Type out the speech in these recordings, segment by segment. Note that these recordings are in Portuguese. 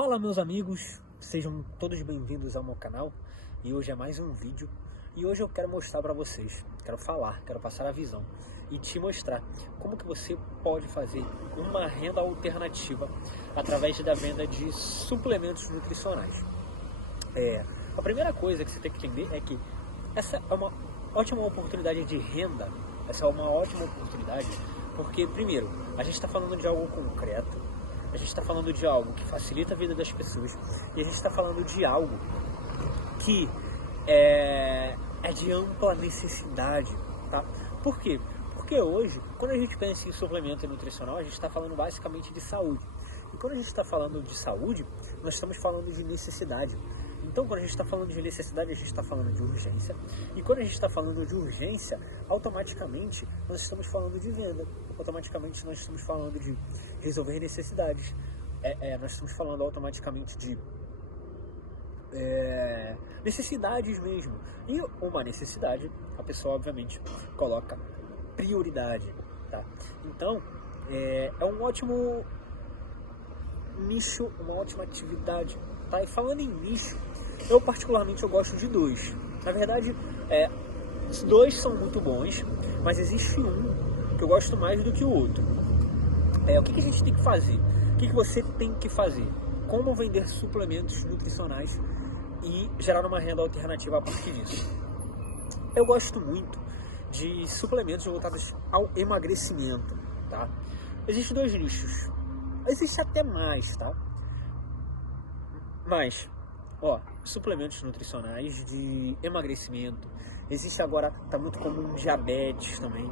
Fala meus amigos, sejam todos bem-vindos ao meu canal e hoje é mais um vídeo e hoje eu quero mostrar para vocês, quero passar a visão e te mostrar como que você pode fazer uma renda alternativa através da venda de suplementos nutricionais. A primeira coisa que você tem que entender é que essa é uma ótima oportunidade de renda, essa é uma ótima oportunidade porque, primeiro, a gente está falando de algo concreto, a gente está falando de algo que facilita a vida das pessoas e a gente está falando de algo que é de ampla necessidade, tá? Por quê? Porque hoje, quando a gente pensa em suplemento nutricional, a gente está falando basicamente de saúde. E quando a gente está falando de saúde, nós estamos falando de necessidade. Então, quando a gente está falando de necessidade, a gente está falando de urgência. E quando a gente está falando de urgência, automaticamente nós estamos falando de venda. Automaticamente nós estamos falando de resolver necessidades. Nós estamos falando automaticamente de necessidades mesmo. E uma necessidade, a pessoa obviamente coloca prioridade, tá? Então, é um ótimo nicho, uma ótima atividade, tá? E falando em nicho, eu particularmente gosto de dois. Na verdade, os dois são muito bons, mas existe um que eu gosto mais do que o outro. O que a gente tem que fazer? O que você tem que fazer? Como vender suplementos nutricionais e gerar uma renda alternativa a partir disso? Eu gosto muito de suplementos voltados ao emagrecimento, tá? Existem dois nichos. Existe até mais, tá? Mas, suplementos nutricionais de emagrecimento. Existe agora, tá muito comum diabetes também.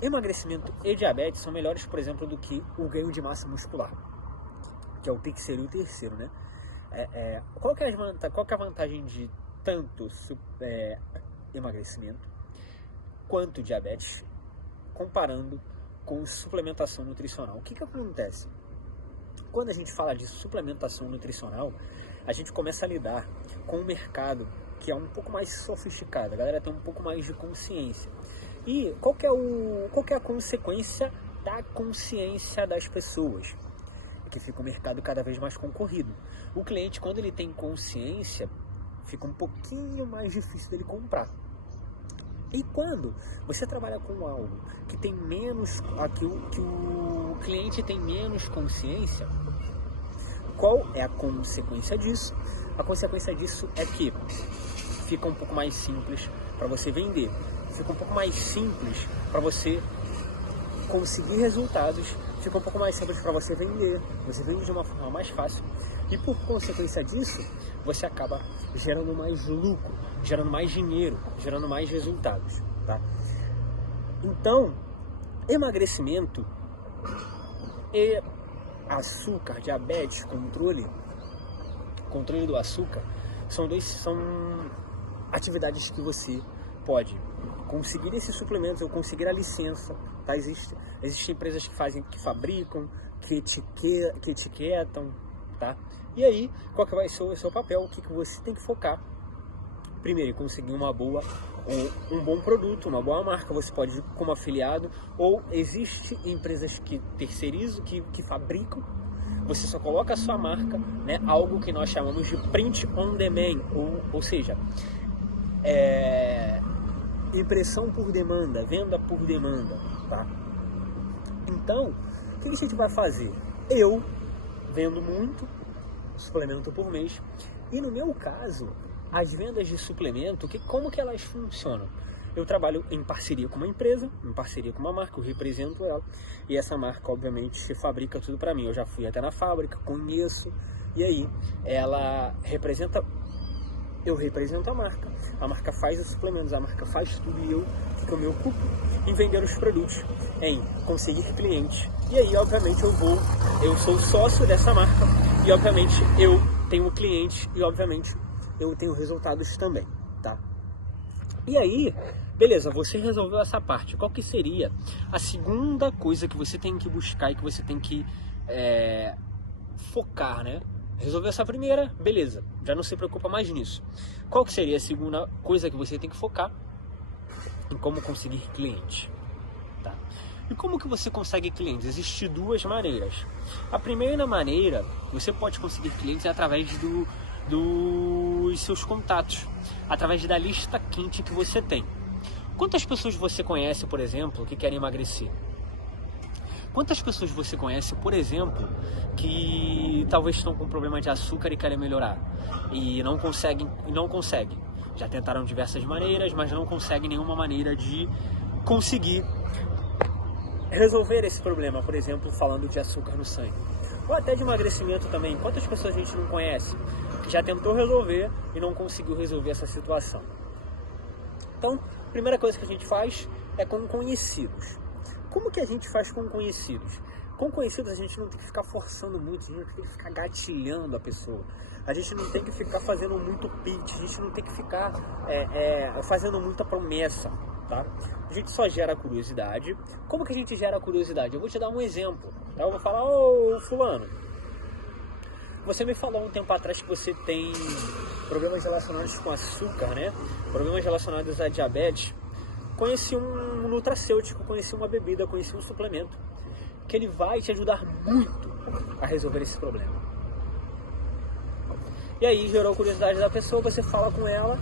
Emagrecimento e diabetes são melhores, por exemplo, do que o ganho de massa muscular, que é o que seria o terceiro, né? Qual que é a vantagem de tanto emagrecimento quanto diabetes, comparando com suplementação nutricional? O que acontece? Quando a gente fala de suplementação nutricional, a gente começa a lidar com um mercado que é um pouco mais sofisticado, a galera tem um pouco mais de consciência. E qual que é a consequência da consciência das pessoas? É que fica um mercado cada vez mais concorrido. O cliente, quando ele tem consciência, fica um pouquinho mais difícil dele comprar. E quando você trabalha com algo que tem menos, que o cliente tem menos consciência, qual é a consequência disso? A consequência disso é que fica um pouco mais simples para você vender, fica um pouco mais simples para você conseguir resultados, fica um pouco mais simples para você vender, você vende de uma forma mais fácil e por consequência disso, você acaba gerando mais lucro, gerando mais dinheiro, gerando mais resultados, tá? Então, emagrecimento e açúcar, diabetes, controle do açúcar, são atividades que você pode conseguir esses suplementos ou conseguir a licença, tá? Existem empresas que fabricam, que etiquetam, tá? E aí, qual que vai ser o seu papel? O que você tem que focar? Primeiro, conseguir um bom produto, uma boa marca. Você pode ir como afiliado, ou existe empresas que terceirizam, que fabricam. Você só coloca a sua marca, né? Algo que nós chamamos de print on demand, ou seja, impressão por demanda, venda por demanda, tá? Então, o que a gente vai fazer? Eu vendo muito suplemento por mês e no meu caso, as vendas de suplemento, como que elas funcionam? Eu trabalho em parceria com uma empresa, em parceria com uma marca, eu represento ela e essa marca obviamente fabrica tudo para mim. Eu já fui até na fábrica, conheço, e aí eu represento a marca faz os suplementos, a marca faz tudo e eu me ocupo em vender os produtos, em conseguir clientes. E aí, obviamente, eu sou sócio dessa marca e, obviamente, eu tenho clientes e, obviamente, eu tenho resultados também, tá? E aí, beleza, você resolveu essa parte. Qual que seria a segunda coisa que você tem que buscar e que você tem que focar, né? Resolveu essa primeira, beleza, já não se preocupa mais nisso. Qual que seria a segunda coisa que você tem que focar? Em como conseguir cliente, tá? E como que você consegue clientes? Existem duas maneiras. A primeira maneira que você pode conseguir clientes é através dos seus contatos, através da lista quente que você tem. Quantas pessoas você conhece, por exemplo, que querem emagrecer? Quantas pessoas você conhece, por exemplo, que talvez estão com problema de açúcar e querem melhorar e não conseguem? Já tentaram diversas maneiras, mas não conseguem nenhuma maneira de conseguir resolver esse problema, por exemplo, falando de açúcar no sangue. Ou até de emagrecimento também. Quantas pessoas a gente não conhece que já tentou resolver e não conseguiu resolver essa situação? Então, a primeira coisa que a gente faz é com conhecidos. Como que a gente faz com conhecidos? Com conhecidos a gente não tem que ficar forçando muito, a gente não tem que ficar gatilhando a pessoa. A gente não tem que ficar fazendo muito pitch, a gente não tem que ficar fazendo muita promessa, tá? A gente só gera curiosidade. Como que a gente gera curiosidade? Eu vou te dar um exemplo, tá? Eu vou falar, ô fulano, você me falou um tempo atrás que você tem problemas relacionados com açúcar, né? Problemas relacionados a diabetes. Conheci um nutracêutico, conheci uma bebida, conheci um suplemento que ele vai te ajudar muito a resolver esse problema. E aí gerou a curiosidade da pessoa, você fala com ela,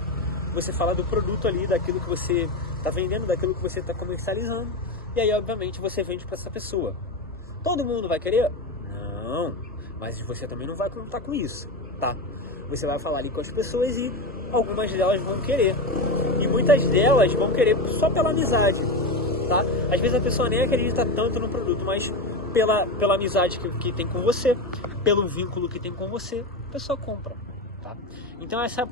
você fala do produto ali, daquilo que você está vendendo, daquilo que você está comercializando, e aí obviamente você vende para essa pessoa. Todo mundo vai querer? Não, mas você também não vai contar com isso, tá? Você vai falar ali com as pessoas e algumas delas vão querer. E muitas delas vão querer só pela amizade, tá? Às vezes a pessoa nem acredita tanto no produto, mas pela amizade que tem com você, pelo vínculo que tem com você, a pessoa compra, tá? Então essa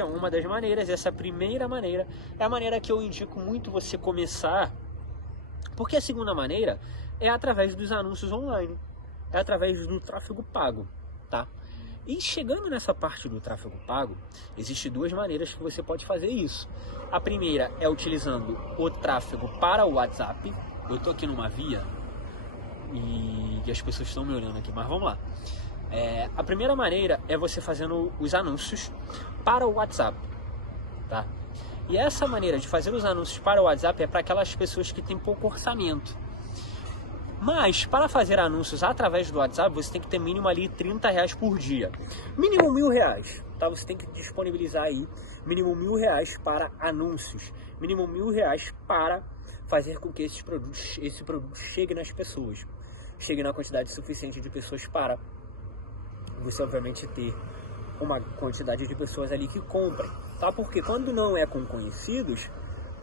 é uma das maneiras, essa primeira maneira é a maneira que eu indico muito você começar, porque a segunda maneira é através dos anúncios online, é através do tráfego pago, tá? E chegando nessa parte do tráfego pago, existem duas maneiras que você pode fazer isso. A primeira é utilizando o tráfego para o WhatsApp. Eu estou aqui numa via e as pessoas estão me olhando aqui, mas vamos lá. A primeira maneira é você fazendo os anúncios para o WhatsApp, tá? E essa maneira de fazer os anúncios para o WhatsApp é para aquelas pessoas que têm pouco orçamento. Mas para fazer anúncios através do WhatsApp, você tem que ter mínimo ali R$30 por dia. Mínimo R$1.000, tá? Você tem que disponibilizar aí mínimo R$1.000 para anúncios. Mínimo R$1.000 para fazer com que esse produto chegue nas pessoas. Chegue na quantidade suficiente de pessoas para você, obviamente, ter uma quantidade de pessoas ali que comprem, tá? Porque quando não é com conhecidos,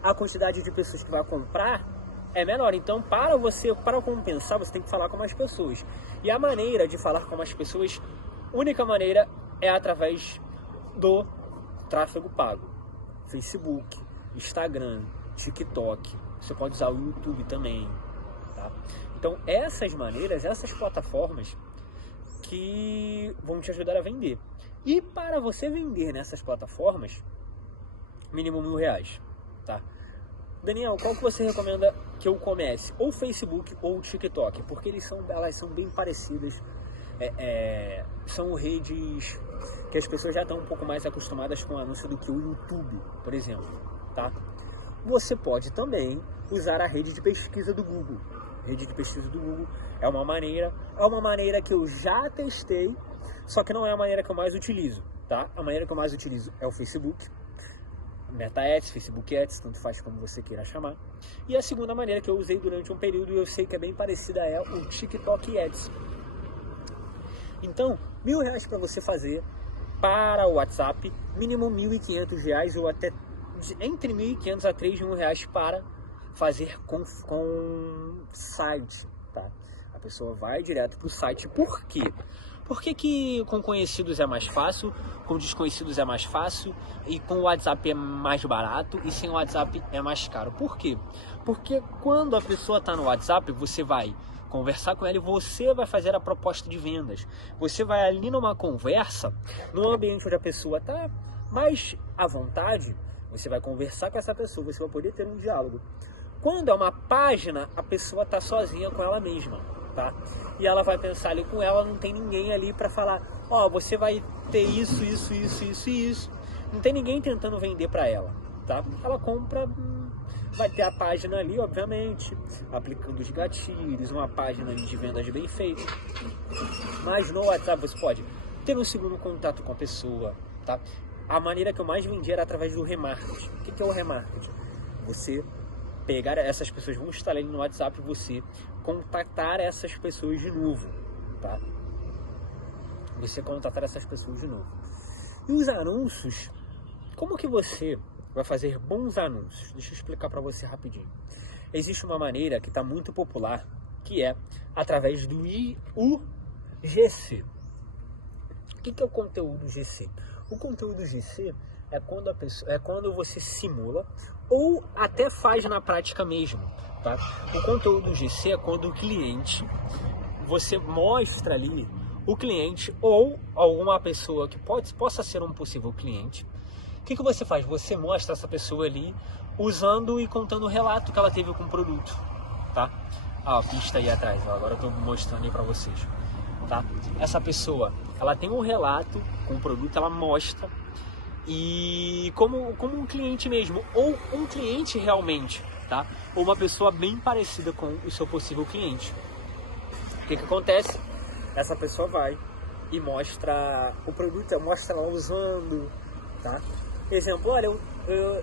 a quantidade de pessoas que vai comprar é menor. Então, para compensar, você tem que falar com mais pessoas. E a maneira de falar com mais pessoas, única maneira é através do tráfego pago. Facebook, Instagram, TikTok. Você pode usar o YouTube também, tá? Então, essas maneiras, essas plataformas que vão te ajudar a vender. E para você vender nessas plataformas, mínimo R$1.000, tá? Daniel, qual que você recomenda que eu comece? Ou Facebook ou TikTok? Porque elas são bem parecidas. São redes que as pessoas já estão um pouco mais acostumadas com o anúncio do que o YouTube, por exemplo, tá? Você pode também usar a rede de pesquisa do Google. Rede de pesquisa do Google é uma maneira que eu já testei, só que não é a maneira que eu mais utilizo, tá? A maneira que eu mais utilizo é o Facebook, Meta Ads, Facebook Ads, tanto faz como você queira chamar. E a segunda maneira que eu usei durante um período e eu sei que é bem parecida é o TikTok Ads. Então, R$1.000 para você fazer para o WhatsApp, mínimo R$1.500 ou até entre R$1.500 a R$3.000 para fazer com site, tá? A pessoa vai direto para o site. Por quê? Por que com conhecidos é mais fácil, com desconhecidos é mais fácil e com o WhatsApp é mais barato e sem o WhatsApp é mais caro? Por quê? Porque quando a pessoa está no WhatsApp, você vai conversar com ela e você vai fazer a proposta de vendas. Você vai ali numa conversa, num ambiente onde a pessoa está mais à vontade, você vai conversar com essa pessoa, você vai poder ter um diálogo. Quando é uma página, a pessoa está sozinha com ela mesma, tá? E ela vai pensar ali com ela, não tem ninguém ali para falar, ó, você vai ter isso, isso, isso, isso e isso. Não tem ninguém tentando vender para ela, tá? Ela compra vai ter a página ali, obviamente, aplicando os gatilhos, uma página de vendas bem feita. Mas no WhatsApp você pode ter um segundo contato com a pessoa, tá? A maneira que eu mais vendi era através do remarketing. O que é o remarketing? Você pegar essas pessoas, vão estar ali no WhatsApp e você contatar essas pessoas de novo, tá? Você contatar essas pessoas de novo. E os anúncios, como que você vai fazer bons anúncios? Deixa eu explicar para você rapidinho. Existe uma maneira que está muito popular, que é através do UGC. O que é o conteúdo GC? O conteúdo GC é quando você simula ou até faz na prática mesmo, tá? O conteúdo GC é quando o cliente, você mostra ali o cliente ou alguma pessoa que possa ser um possível cliente. O que você faz? Você mostra essa pessoa ali usando e contando o relato que ela teve com o produto, tá? A pista aí atrás, agora eu estou mostrando aí para vocês, tá? Essa pessoa, ela tem um relato com o produto, ela mostra, e como um cliente mesmo, ou um cliente realmente, tá? Ou uma pessoa bem parecida com o seu possível cliente. O que acontece? Essa pessoa vai e mostra o produto, mostra ela usando, tá? Exemplo, olha,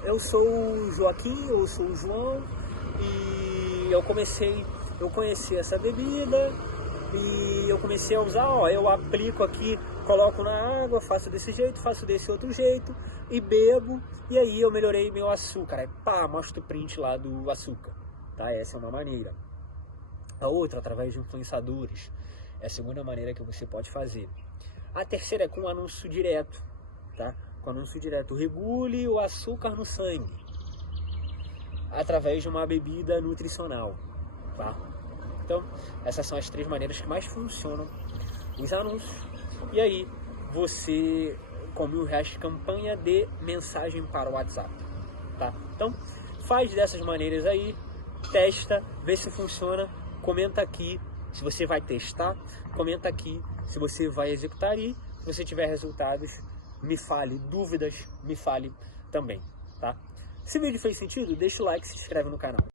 eu sou o Joaquim, eu sou o João, e eu conheci essa bebida e eu comecei a usar, ó, eu aplico aqui, coloco na água, faço desse jeito, faço desse outro jeito e bebo, e aí eu melhorei meu açúcar. Aí pá, mostra o print lá do açúcar, tá? Essa é uma maneira. A outra, através de influenciadores, é a segunda maneira que você pode fazer. A terceira é com anúncio direto, tá? Com anúncio direto, regule o açúcar no sangue, através de uma bebida nutricional, tá? Então, essas são as 3 maneiras que mais funcionam os anúncios. E aí, você come o resto de campanha de mensagem para o WhatsApp, tá? Então, faz dessas maneiras aí, testa, vê se funciona, comenta aqui se você vai testar, comenta aqui se você vai executar e se você tiver resultados, me fale, dúvidas, me fale também, tá? Se o vídeo fez sentido, deixa o like e se inscreve no canal.